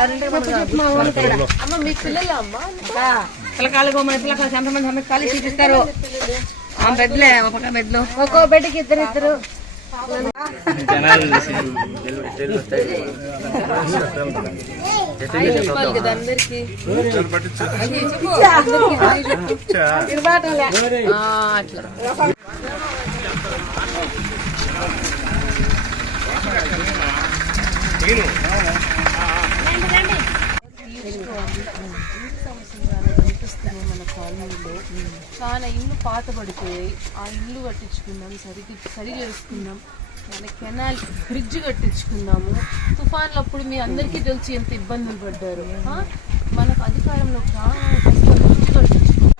కొనలేవు. కాళ్ళు తొక్కేస్తే అమ్మ వస్తుంది ఆయన ఒడ్లు పిల్లకాయలు మన పిల్లకాయలు ఎంతమంది అమ్మాయి కలిసి చూపిస్తారు. ఆ బెడ్లే ఒక్కో ఇద్దరు ఇద్దరు. అందరికి అట్లా మన కాలనీలో చాలా ఇల్లు పాత పడిపోయాయి ఆ ఇల్లు కట్టించుకున్నాం సరి సరి చేసుకున్నాం మన కెనాల్ బ్రిడ్జ్ కట్టించుకున్నాము తుఫాన్లప్పుడు మీ అందరికీ తెలిసి ఎంత ఇబ్బందులు పడ్డారు. మనకు అధికారంలో చాలా ఫస్ట్ ఆ బ్రిడ్జ్ కట్టించుకున్నాం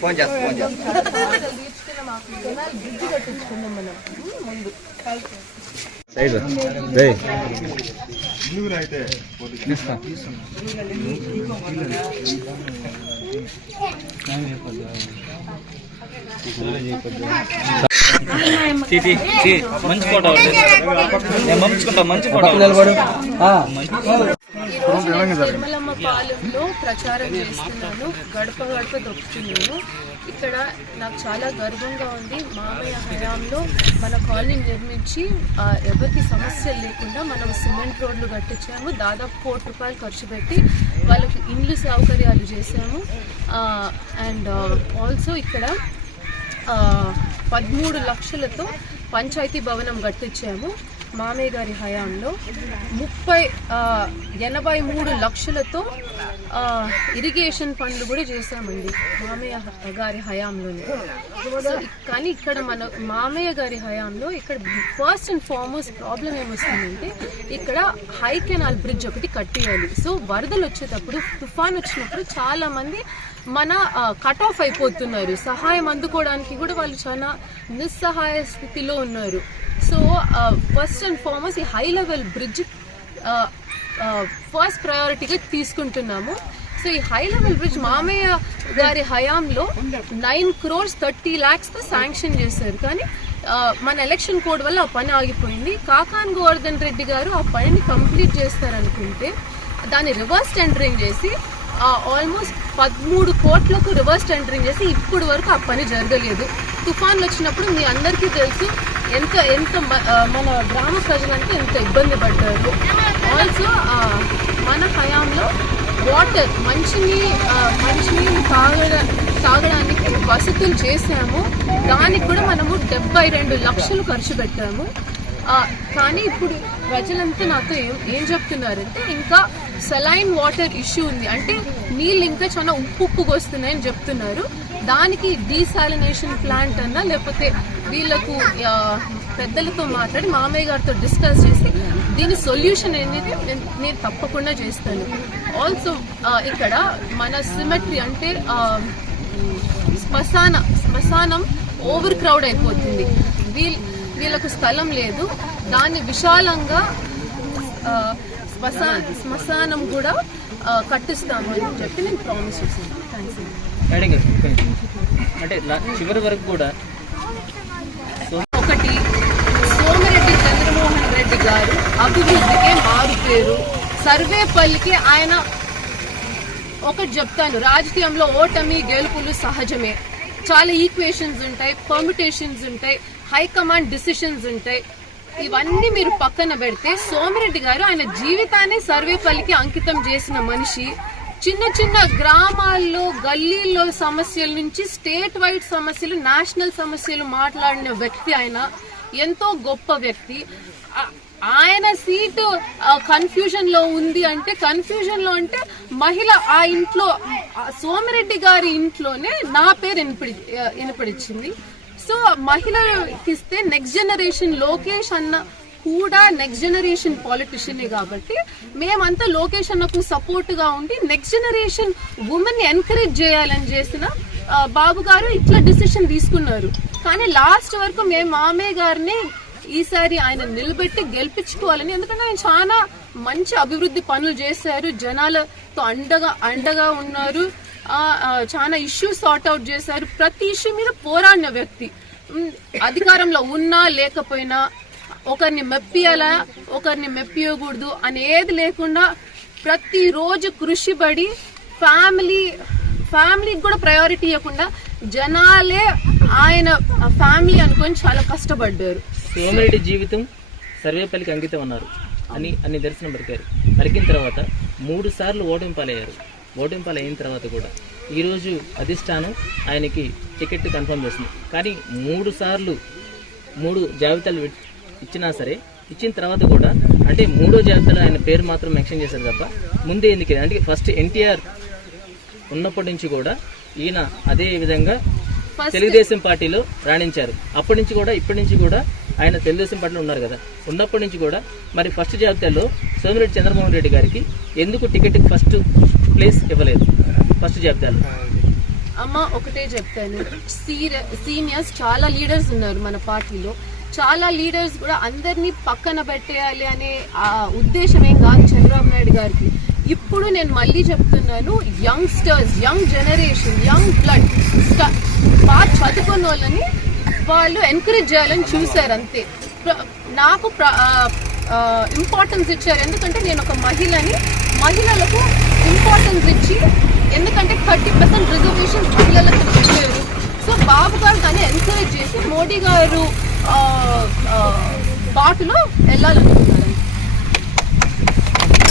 ఫోన్ చేస్తా ఫోన్ ముందు మంచి ఫోటో. మంచి ఫోటో. ఈరోజు నేను తిరుమలమ్మ పాలెంలో ప్రచారం చేస్తున్నాను. గడప గడప దొక్కుతున్నాను. ఇక్కడ నాకు చాలా గర్వంగా ఉంది. మామయ్య హయాంలో మన కాలనీ నిర్మించి ఎవరికి సమస్యలు లేకుండా మనం సిమెంట్ రోడ్లు కట్టించాము. దాదాపు కోటి రూపాయలు ఖర్చు పెట్టి వాళ్ళకి ఇండ్లు సౌకర్యాలు చేశాము. అండ్ ఆల్సో ఇక్కడ పదమూడు లక్షలతో పంచాయతీ భవనం కట్టించాము. మామయ్య గారి హయాంలో ముప్పై ఎనభై మూడు లక్షలతో ఇరిగేషన్ పనులు కూడా చేశామండి మామయ్య గారి హయాంలోనే. కానీ ఇక్కడ మన మామయ్య గారి హయాంలో ఇక్కడ ఫస్ట్ అండ్ ఫార్మోస్ట్ ప్రాబ్లం ఏమొస్తుందంటే ఇక్కడ హై కెనాల్ బ్రిడ్జ్ ఒకటి కట్టేయాలి. సో వరదలు వచ్చేటప్పుడు తుఫాన్ వచ్చినప్పుడు చాలా మంది మన కట్ ఆఫ్ అయిపోతున్నారు. సహాయం అందుకోవడానికి కూడా వాళ్ళు చాలా నిస్సహాయ స్థితిలో ఉన్నారు. సో ఫస్ట్ అండ్ ఫార్మోస్ట్ ఈ హై లెవెల్ బ్రిడ్జ్ ఫస్ట్ ప్రయారిటీగా తీసుకుంటున్నాము. సో ఈ హై లెవెల్ బ్రిడ్జ్ మామయ్య గారి హయాంలో నైన్ క్రోర్స్ థర్టీ ల్యాక్స్తో శాంక్షన్ చేశారు. కానీ uh, మన ఎలక్షన్ కోడ్ వల్ల ఆ పని ఆగిపోయింది. కాకాన్ గోవర్ధన్ రెడ్డి గారు ఆ పనిని కంప్లీట్ చేస్తారనుకుంటే దాన్ని రివర్స్ టెండరింగ్ చేసి ఆల్మోస్ట్ పదమూడు కోట్లకు రివర్స్ టెండరింగ్ చేసి ఇప్పటి వరకు ఆ పని జరగలేదు. తుఫాన్లు వచ్చినప్పుడు మీ అందరికీ తెలుసు ఎంత ఎంత మ- మన గ్రామ ప్రజలంటే ఎంత ఇబ్బంది పడ్డారు. ఆల్సో మన హయాంలో వాటర్ మంచిని మంచినీళ్ళు తాగడ తాగడానికి వసతులు చేసాము దానికి కూడా మనము డెబ్బై రెండు లక్షలు ఖర్చు పెట్టాము. కానీ ఇప్పుడు ప్రజలంతా నాతో ఏం ఏం చెప్తున్నారంటే ఇంకా సెలైన్ వాటర్ ఇష్యూ ఉంది. అంటే నీళ్ళు ఇంకా చాలా ఉప్పు ఉప్పుగా వస్తున్నాయని చెప్తున్నారు. దానికి డీసాలినేషన్ ప్లాంట్ అన్నా లేకపోతే వీళ్ళకు పెద్దలతో మాట్లాడి మామయ్య గారితో డిస్కస్ చేసి దీని సొల్యూషన్ అనేది నేను- తప్పకుండా చేస్తాను. ఆల్సో ఇక్కడ మన సిమెట్రీ అంటే శ్మశాన శ్మశానం ఓవర్ క్రౌడ్ అయిపోతుంది. వీళ్ళు వీళ్ళకు స్థలం లేదు. దాన్ని విశాలంగా శ్మశా శ్మశానం కూడా కట్టిస్తాము అని చెప్పి నేను ప్రామిస్ చేశాను. థ్యాంక్స్. అంటే చివరి వరకు కూడా ఒకటి సోమిరెడ్డి చంద్రమోహన్ రెడ్డి గారు అభివృద్ధికే మారు పేరు. సర్వేపల్లికి ఆయన ఒకటి చెప్తాను. రాజకీయంలో ఓటమి గెలుపులు సహజమే. చాలా ఈక్వేషన్స్ ఉంటాయి పర్మిటేషన్స్ ఉంటాయి హైకమాండ్ డిసిషన్స్ ఉంటాయి. ఇవన్నీ మీరు పక్కన పెడితే సోమిరెడ్డి గారు ఆయన జీవితాన్ని సర్వేపల్లికి అంకితం చేసిన మనిషి. చిన్న చిన్న గ్రామాల్లో గల్లీల్లో సమస్యల నుంచి స్టేట్ వైడ్ సమస్యలు నేషనల్ సమస్యలు మాట్లాడిన వ్యక్తి ఆయన. ఎంతో గొప్ప వ్యక్తి. ఆయన సీటు కన్ఫ్యూజన్లో ఉంది అంటే కన్ఫ్యూజన్లో అంటే మహిళ ఆ ఇంట్లో సోమిరెడ్డి గారి ఇంట్లోనే నా పేరు వినపడి వినపడిచ్చింది. సో మహిళకి ఇస్తే నెక్స్ట్ జనరేషన్ లోకేష్ అన్న కూడా నెక్స్ట్ జనరేషన్ పాలిటిషియనే కాబట్టి మేమంతా లోకేష్ అన్నకు సపోర్ట్గా ఉండి నెక్స్ట్ జనరేషన్ ఉమెన్ని ఎంకరేజ్ చేయాలని చేసిన బాబు గారు ఇట్లా డిసిషన్ తీసుకున్నారు. కానీ లాస్ట్ వరకు మేము మామయ్య గారిని ఈసారి ఆయన నిలబెట్టి గెలిపించుకోవాలని. ఎందుకంటే ఆయన చాలా మంచి అభివృద్ధి పనులు చేశారు. జనాలతో అండగా అండగా ఉన్నారు. చాలా ఇష్యూస్ సార్ట్ అవుట్ చేశారు. ప్రతి ఇష్యూ మీద పోరాడిన వ్యక్తి. అధికారంలో ఉన్నా లేకపోయినా ఒకరిని మెప్పియాలా ఒకరిని మెప్పియకూడదు అనేది లేకుండా ప్రతిరోజు కృషిపడి ఫ్యామిలీ ఫ్యామిలీకి కూడా ప్రయారిటీ ఇవ్వకుండా జనాలే ఆయన ఫ్యామిలీ అనుకొని చాలా కష్టపడ్డారు. సోమిరెడ్డి జీవితం సర్వేపల్లికి అంకితం అన్నారు అని అన్ని దర్శనం పలికారు. పలికిన తర్వాత మూడు సార్లు ఓటమి పాలయ్యారు ఓటమి అయిన తర్వాత కూడా ఈరోజు అధిష్టానం ఆయనకి టికెట్ కన్ఫర్మ్ చేసింది. కానీ మూడు సార్లు మూడు జాబితాలు ఇచ్చినా సరే ఇచ్చిన తర్వాత కూడా అంటే మూడో జాబితాలో ఆయన పేరు మాత్రం మెన్షన్ చేశారు తప్ప ముందే ఎందుకు అంటే ఫస్ట్ ఎన్టీఆర్ ఉన్నప్పటి నుంచి కూడా ఈయన అదే విధంగా తెలుగుదేశం పార్టీలో రాణించారు. అప్పటి నుంచి కూడా ఇప్పటి నుంచి కూడా ఆయన తెలుగుదేశం పార్టీలో ఉన్నారు కదా. ఉన్నప్పటి నుంచి కూడా మరి ఫస్ట్ జాబితాలో సోమిరెడ్డి చంద్రమోహన్ రెడ్డి గారికి ఎందుకు టికెట్ ఫస్ట్ ప్లేస్ ఇవ్వలేదు? ఫస్ట్ జాబితాలో. అమ్మ ఒకటే చెప్తాను. సీర- సీనియర్స్ చాలా లీడర్స్ ఉన్నారు మన పార్టీలో. చాలా లీడర్స్ కూడా అందరినీ పక్కన పెట్టేయాలి అనే ఆ ఉద్దేశం ఏం కాదు చంద్రబాబు నాయుడు గారికి. ఇప్పుడు నేను మళ్ళీ చెప్తున్నాను youngsters young generation young blood బాగా చదువుకున్న వాళ్ళని వాళ్ళు ఎంకరేజ్ చేయాలని చూశారు అంతే. నాకు ఇంపార్టెన్స్ ఇచ్చారు. ఎందుకంటే నేను ఒక మహిళని మహిళలకు ఇంపార్టెన్స్ ఇచ్చి ఎందుకంటే థర్టీ పర్సెంట్ రిజర్వేషన్ మహిళలకు ఇచ్చారు. సో బాబు గారు దాన్ని ఎంకరేజ్ చేసి మోడీ గారు బాటలో వెళ్ళాలనుకున్నారు.